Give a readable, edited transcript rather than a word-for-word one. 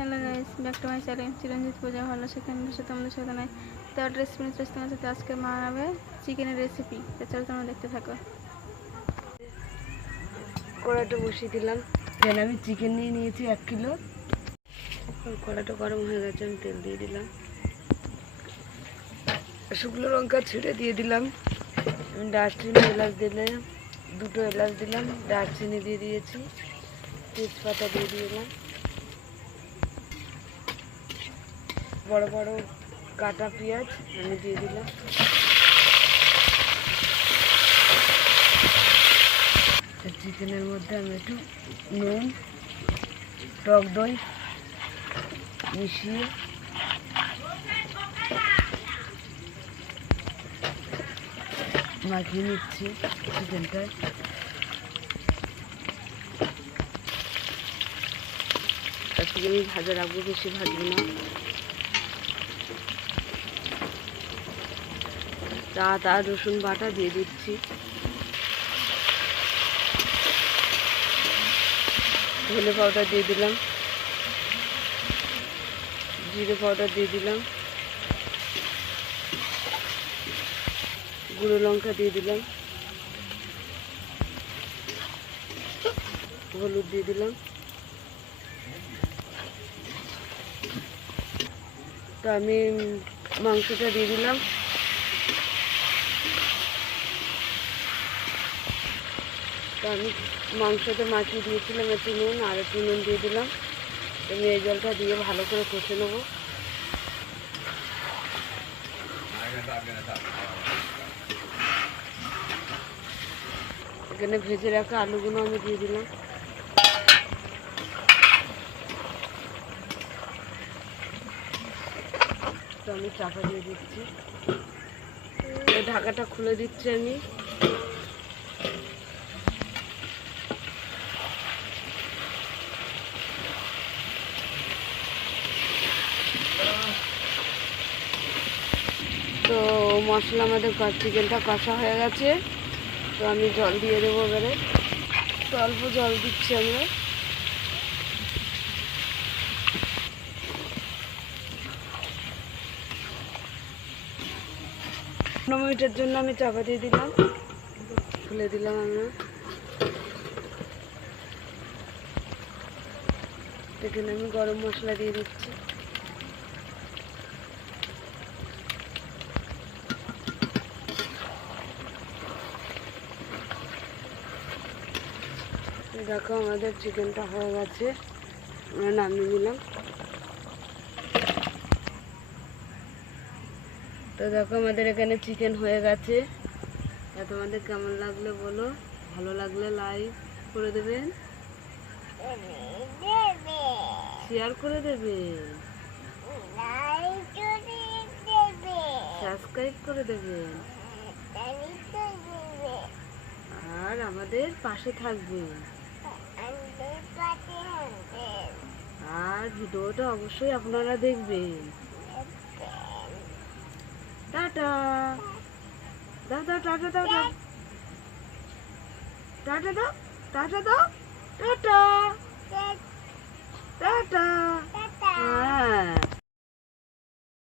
Hello guys, back to my channel Chiranjit পূজা ভালো সেখানে বসে তোমাদের সাথে নাই তো রেসিপি নিয়ে তোমার সাথে আজকে মা বানাবে চিকেনের রেসিপি। তো চলো তোমরা দেখতে থাকো। কড়াইটা বসিয়ে দিলাম। এখানে আমি চিকেন নিয়ে নিয়েছি 1 কিলো। কড়াইটা গরম হয়ে গেছে, আমি তেল দিয়ে দিলাম, শুকনো লঙ্কা ছিঁড়ে দিয়ে দিলাম, আমি দারচিনি এলাচ দিলে 2টো এলাচ দিলাম, দারচিনি দিয়ে দিয়েছি, তেজপাতা দিয়ে দিলাম, বড় বড় কাটা পেঁয়াজ আমি দিয়ে দিলাম, চিকেনের মধ্যে আমি একটু নুন, টক দই মিশিয়ে মাখিয়ে নিচ্ছি চিকেনটায়। তারপরে আমি ভাজা রাখবো, বেশি ভাজবো না। আদা রসুন বাটা দিয়ে দিচ্ছি, ধনে পাউডার দিয়ে দিলাম, জিরে পাউডার দিয়ে দিলাম, গুঁড়ো লঙ্কা দিয়ে দিলাম, হলুদ দিয়ে দিলাম। তো আমি মাংসটা দিয়ে দিলাম, তো আমি মাংসটা মাখিয়ে দিয়েছিলাম, একটু নুন আর একটু নুন দিয়ে দিলাম। আমি এই জলটা দিয়ে ভালো করে কষে নেবো। এখানে ভেজে রাখা আলুগুলো আমি দিয়ে দিলাম, তো আমি চাপা দিয়ে দিচ্ছি, ঢাকাটা খুলে দিচ্ছি আমি। তো মশলা আমাদের চিকেনটা কষা হয়ে গেছে, তো আমি জল দিয়ে দেবো এবারে। তো অল্প জল দিচ্ছি আমরা। 15 মিনিটের জন্য আমি চাপা দিয়ে দিলাম, খুলে দিলাম আমরা। এখানে আমি গরম মশলা দিয়ে দিচ্ছি, দেখো আমাদের চিকেনটা হয়ে গেছে, আমরা নামিয়ে নিলাম। তো দেখো আমাদের এখানে চিকেন হয়ে গেছে। তোমাদের কেমন লাগলো বলো, ভালো লাগলে লাইক করে দেবেন, শেয়ার করে দেবেন, সাবস্ক্রাইব করে দেবেন, আর আমাদের পাশে থাকবেন। আর ভিডিওটা অবশ্যই আপনারা দেখবেন। টাটা দাও, দাও টাটা দাও, টাটা দাও, টাটা দাও, টাটা টাটা। হ্যাঁ।